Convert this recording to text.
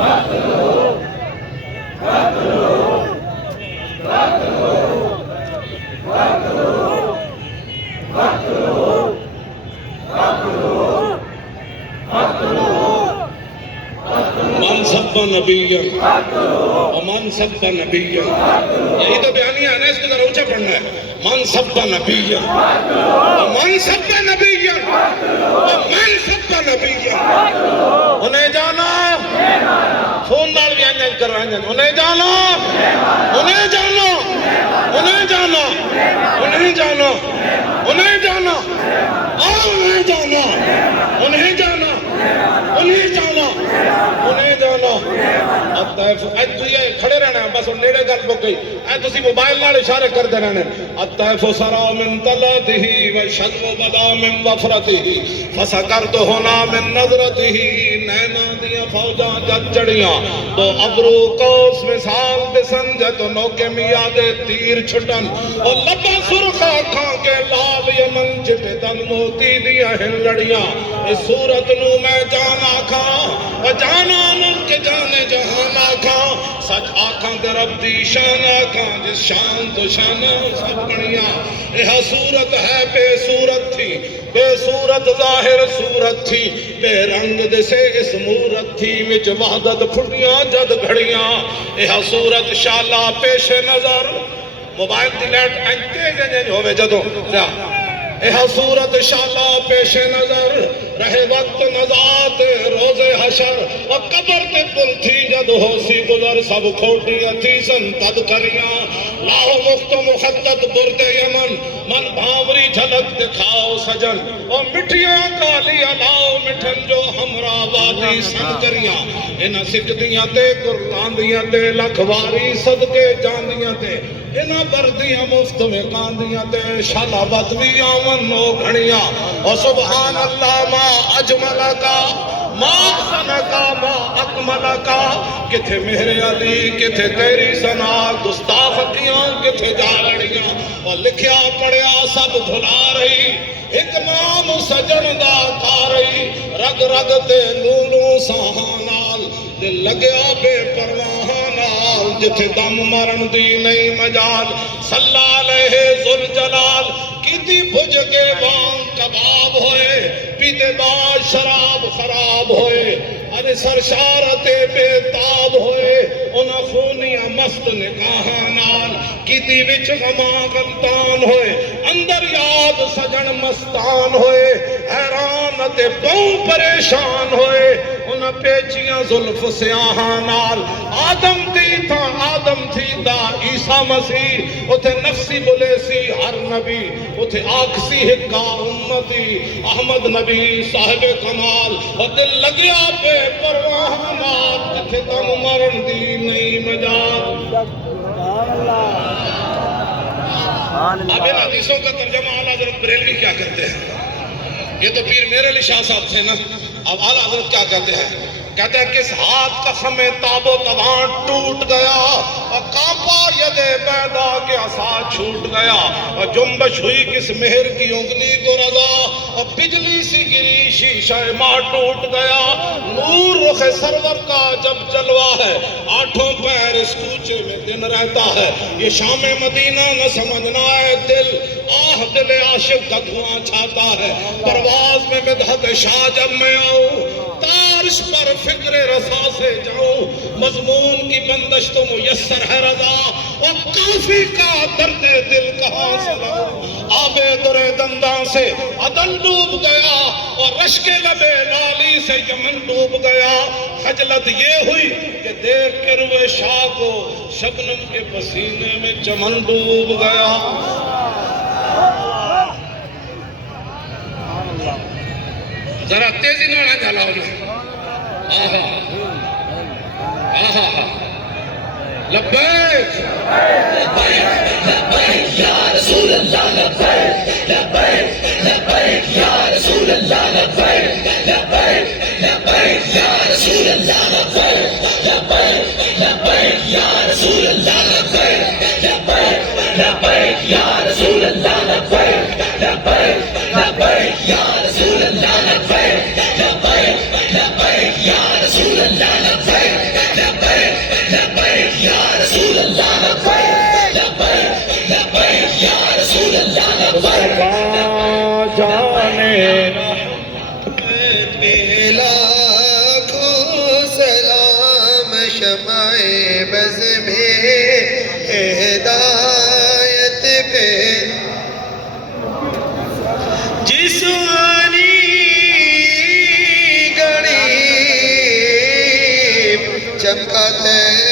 من سب نبیًا ومن سب نبیًا، یہی تو بیانیہ ہے نا، اس کو ذرا اونچا پڑھنا ہے. من سب نبیًا ومن سب نبیًا ومن سب نبیًا. انہیں جانا فون نال بھی انجن کر رہے ہیں، انہیں جانا انہیں جانا انہیں جانا انہیں جانا انہیں جانا انہیں جانا انہیں جانا انہیں جانا انہیں جانا. اب یہ کھڑے رہنا ہے، بس نیڑے گل پک گئی. اے تسی موبائل نال اشارے کر دے رہنے. الطیف سرا من طلعته والشذو بدا من وفرته فسکرت ہونا من نظرته. نینا دیا فوجاں جد چڑیاں تو ابرو قوس مثال بسنجے تو نوکے میاد تیر چھٹن اور لبا سرخا کھاں کے لاب یمن چٹے دن موتی دیا ہن لڑیاں. اس صورت نو میں جان آکھاں اور جانا نم کے جانے جہان آکھاں. سچ آکھاں دے رب دی شان آکھاں جس شان تو شانہ سب بڑیاں. یہ صورت ہے بے صورت تھی، بے صورت ظاہر صورت تھی، بے رنگ دسے اس مورت تھی وچ وحدت پھٹیاں جد گھڑیاں. یہ صورت شالا پیش نظر موبائل دی لیٹ تیز انجن ہوئے جدوں. یہ صورت شالا پیش نظر رہے وقت نزات روز حشر اور قبر تے پل تھی جد ہو سی گزر سب کھوٹی اتیسن تد کریاں. لاہو مخت مخطط برد یمن من بھاوری جھلک دکھاؤ سجن اور مٹھیاں کالی لاؤ مٹھن جو ہمراہ وادی سن کریاں. انہاں سکھدیاں تے قرلاندیاں تے لکھواری صدقے جاندیاں تے انہاں بردیاں مفت میں کاندیاں تے شالا بدوی آمن نو گھڑیاں. اور سبحان اللہ ما اجمل کا ما احسن کا ما اکمل کا. کتھے مہر علی کتھے تیری ثنا گستاخیاں کتھے جالڑیاں. اور لکھیا پڑھیا سب بھلا رہی ایک نام سجن دا تا رہی. رگ رگ تے لولو ساہاں نال دل لگیا بے پرواہ نال. جتھے دم مرن دی نہیں مجال صلی علیہ ذوالجلال. کیتی بھج کے وان کباب ہوئے پیتے بعد شراب خراب ہوئے. ارے سرشارت بے تاب ہوئے انہاں خونیاں مست نکاہاں نال. کیتی وچ غماں غلطان ہوئے اندر یاد سجن مستان ہوئے. حیران تے پاؤں پریشان ہوئے انہاں پیچیاں زلف سیاہاں نال. آدم دی تھا آدم تھی دا عیسیٰ مسیح اتھے نفسی بلے سی ہر نبی اتھے آکسی ہکا امتی احمد نبی صاحب کمال. اور دل لگیا بے پرواہ نال جتھے دم مرن دی نہیں مجال. اب ان حدیثوں کا ترجمہ اعلیٰ حضرت بریلوی کیا کرتے ہیں؟ یہ تو پیر میرے علی شاہ صاحب تھے نا. اب اعلیٰ حضرت کیا کہتے ہیں؟ کہتے ہیں کس ہاتھ کا خم تاب و توان ٹوٹ گیا اور کانپا ید بیدا کے عصا چھوٹ گیا. اور جنبش ہوئی کس مہر کی انگلی کو رضا اور بجلی سی گری شیشہ ماں ٹوٹ گیا. نور رخ سرور کا جب جلوہ ہے آٹھوں پیر اس کوچے میں دن رہتا ہے. یہ شام مدینہ نہ سمجھنا ہے دل آہ دل عاشق کا دھواں چھاتا ہے. پرواز میں مدحت شاہ جب میں آؤں تارش پر فکر رسا سے جاؤں. مضمون کی بندش تو میسر ہے رضا اور کافی کا درد دل کہاں سے لاؤں. آبے در دنداں سے عدل ڈوب گیا اور رشک لبے لالی سے یمن ڈوب گیا. خجلت یہ ہوئی کہ دیکھ کے روئے شاہ کو شبنم کے پسینے میں چمن ڈوب گیا. ذرا تیزی نوڑا جھالا ہو جائے. آہا آہا لبیک لبیک یا رسول اللہ لبیک لبیک لبیک یا رسول اللہ لبیک لبیک لبیک یا رسول اللہ لبیک لبیک لبیک یا رسول اللہ لبیک لبیک لبیک یا رسول اللہ لبیک لبیک لبیک یا رسول اللہ لبیک لبیک لبیک یا رسول اللہ لبیک چمکاتے